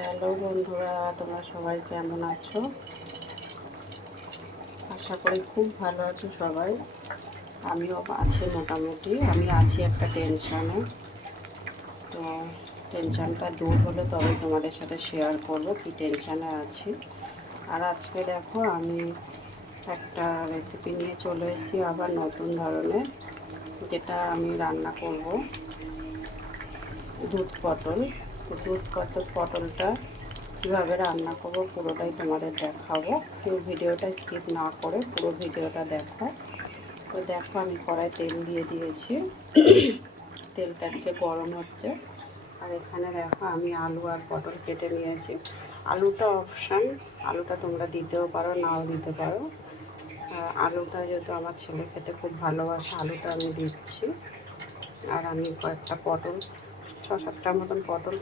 Hello বন্ধুরা, তোমরা সবাই কেমন আছো? আশা করি খুব ভালো আছো সবাই। আমিও আছি মোটামুটি। আমি আছি একটা টেনশানে। তো টেনশানটা দূর হলে তবে তোমাদের সাথে শেয়ার করবো কি টেনশানে আছি। আর আজকে দেখো আমি একটা রেসিপি নিয়ে চলে এসেছি আবার নতুন ধরনের, যেটা আমি রান্না করব দুধ পটল। তো দুধ পটলটা কীভাবে রান্না করবো পুরোটাই তোমাদের দেখাবো। কেউ ভিডিওটা স্কিপ না করে পুরো ভিডিওটা দেখো। তো দেখো আমি কড়াই তেল দিয়ে দিয়েছি, তেলটা দিকে গরম হচ্ছে। আর এখানে দেখো আমি আলু আর পটল কেটে নিয়েছি। আলুটা অপশান, আলুটা তোমরা দিতেও পারো নাও দিতে পারো। আলুটা যেহেতু আমার ছেলে খেতে খুব ভালোবাসে, আলুটা আমি দিচ্ছি। আর আমি কয়েকটা পটল, 6-7টার মতন পটল,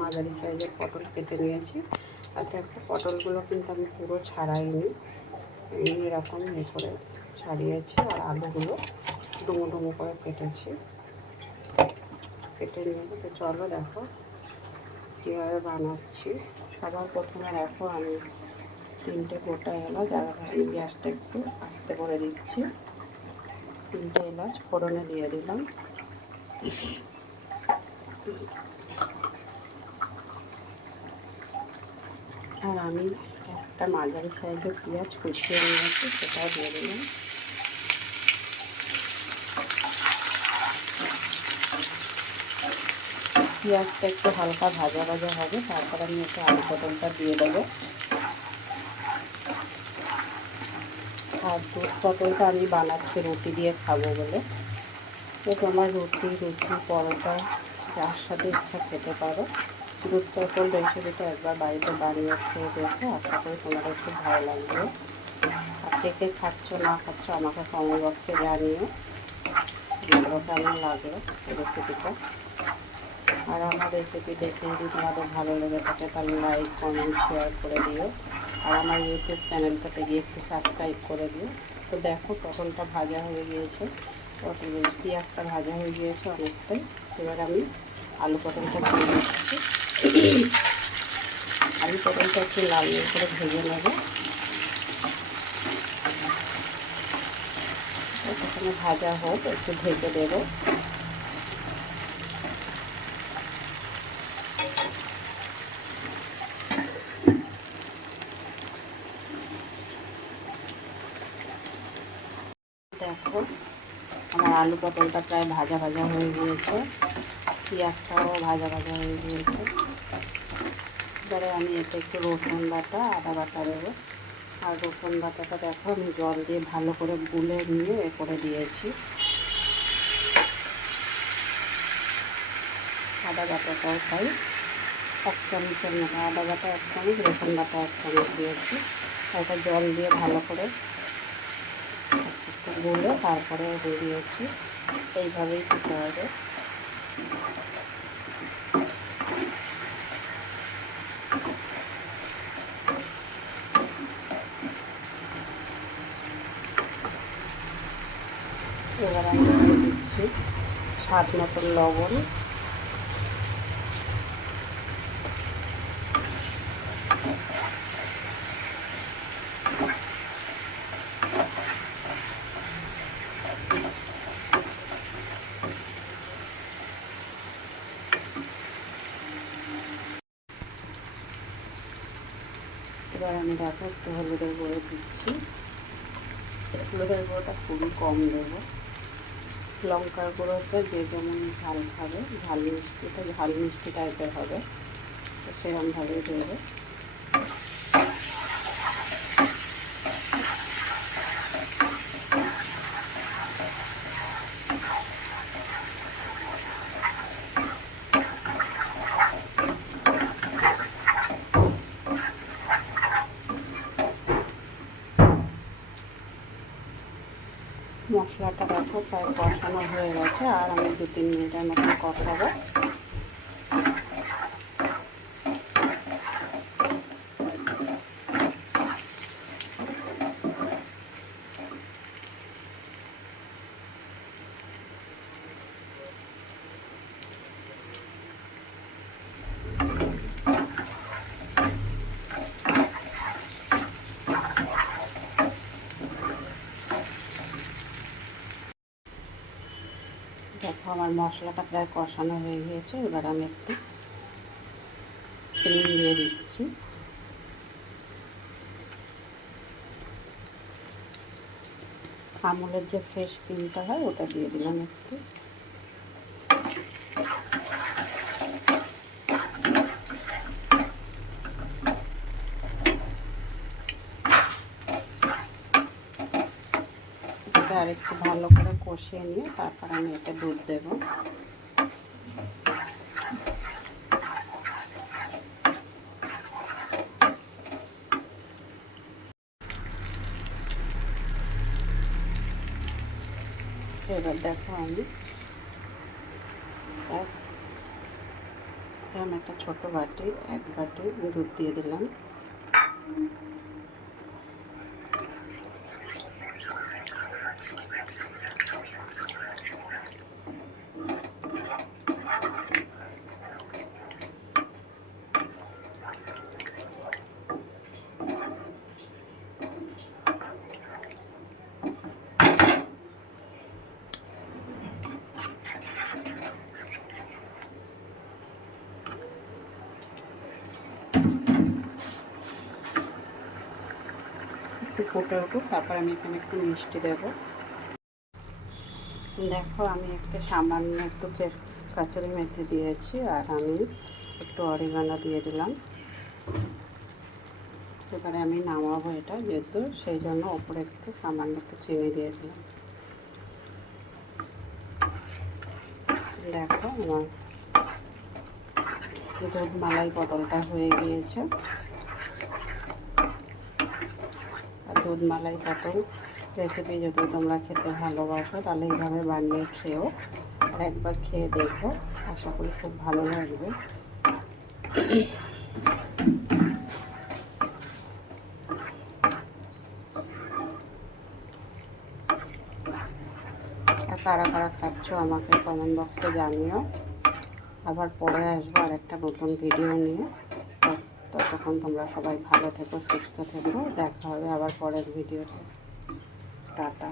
মাঝারি সাইজের পটল কেটে নিয়েছি। আর দেখো পটলগুলো কিন্তু আমি পুরো ছাড়াইনি, এরকম করে ছাড়িয়েছি। আর আলুগুলো ডুমো ডুমো করে কেটেছি, কেটে নিয়েছি। তো চলো দেখো কীভাবে বানাচ্ছি। সবার প্রথমে দেখো আমি 3টে গোটা এলাচ, আর আমি গ্যাসটা একটু আস্তে করে দিচ্ছি। 3টে এলাচ ফোড়নে দিয়ে দিলাম। আর আমি একটা মাঝারি সাইজের পেঁয়াজ কুচিয়ে নিয়েছি, সেটাও দিয়ে দিলাম। পেঁয়াজটা একটু হালকা ভাজা ভাজা হবে, তারপর আমি একটু আলু পটলটা দিয়ে দেবো। আর দুধ পটলটা আমি বানাচ্ছি রুটি দিয়ে খাবো বলে। তো তোমার রুটি, লুচি, পরোটা যার সাথে ইচ্ছা খেতে পারো। দুধ পটল রেসিপিটা একবার বাড়িতে বানিয়ে খেয়ে দেখো, আশা করি তোমাদের খুব ভালো লাগবে। আর কে কে খাচ্ছ না খাচ্ছ আমাকে কমেন্ট বক্সে জানিও ভিডিও কেমন লাগলো রেসিপিটা। আর আমার রেসিপি দেখে যদি তোমাদের ভালো লেগে থাকে তাহলে লাইক, কমেন্ট, শেয়ার করে দিও। আর আমার ইউটিউব চ্যানেলটাতে গিয়ে একটু সাবস্ক্রাইব করে দিও। তো দেখো পটলটা ভাজা হয়ে গিয়েছে, পেঁয়াজটা ভাজা হয়ে গিয়েছে অনেকটাই। এবার আমি আলু পটলটা দিয়ে দিচ্ছি। আলু পটলটা একটু লাল করে ভেজে নেব। সেখানে ভাজা হোক, একটু ঢেকে দেবো। দেখো আমার আলু পটলটা প্রায় ভাজা ভাজা হয়ে গিয়েছে, পেঁয়াজটাও ভাজা ভাজা হয়ে গিয়েছে। এবারে আমি এতে একটু রসুন বাটা, আদা বাটা দেবো। আর রসুন বাটাটা দেখো আমি জল দিয়ে ভালো করে গুলে নিয়ে করে দিয়েছি। আদা বাটাটাও তাই 1 চামচের মতো, আদা বাটা 1 চামচ, রসুন বাটা 1 চামচ দিয়েছি। এটা জল দিয়ে ভালো করে একটু গুলে তারপরে দিয়েছি। এইভাবেই দিতে হবে। এবার আমি দিয়ে দিচ্ছি স্বাদ মতন লবণ। এবার আমি দেখো একটু হলুদের গুঁড়ো দিচ্ছি। হলুদের গুঁড়োটা খুবই কম দেবো। লঙ্কার গুঁড়োতে যে যেমন ঝাল খাবে, ঝাল মিষ্টি টাইপের হবে, তো সেরকমভাবেই দেবো। মশলাটা দেখো প্রায় কষানো হয়ে গেছে, আর আমি 2-3 মিনিটের মতন কষাবো। আমার মশলাটা প্রায় কষানো হয়ে গিয়েছে। এবার আমি একটু ক্রিম দিয়ে দিচ্ছি। আমুলের যে ফ্রেশ ক্রিমটা হয় ওটা দিয়ে দিলাম একটু। এটা আর একটু ভালো করে কষিয়ে নিয়ে তারপর আমি এটা দুধ দেবো। এবার দেখো আমি একটা ছোট বাটি 1 বাটি দুধ দিয়ে দিলাম। একটু ফুটে উঠুক, তারপর আমি এখানে একটু মিষ্টি দেবো। দেখো আমি একটা সামান্য একটু কাসুরি মেথি দিয়েছি, আর আমি একটু অরিগানো দিয়ে দিলাম। এবারে আমি নামাবো এটা, যেহেতু সেই জন্য ওপরে একটু সামান্য একটু চিনি দিয়ে দিলাম। দেখো আমার দুধ মালাই পটলটা হয়ে গিয়েছে। আর দুধ মালাই পটল রেসিপি যদি তোমরা খেতে ভালোবাসো তাহলে এইভাবে বানিয়ে খেও, আর একবার খেয়ে দেখো, আশা করি খুব ভালো লাগবে। আর কারা কারা খাচ্ছ আমাকে কমেন্ট বক্সে জানিও। আবার পরে আসবো আর একটা নতুন ভিডিও নিয়ে। ততক্ষণ তোমরা সবাই ভালো থেকো, সুস্থ থেকো। দেখা হবে আবার পরের ভিডিওতে। টাটা।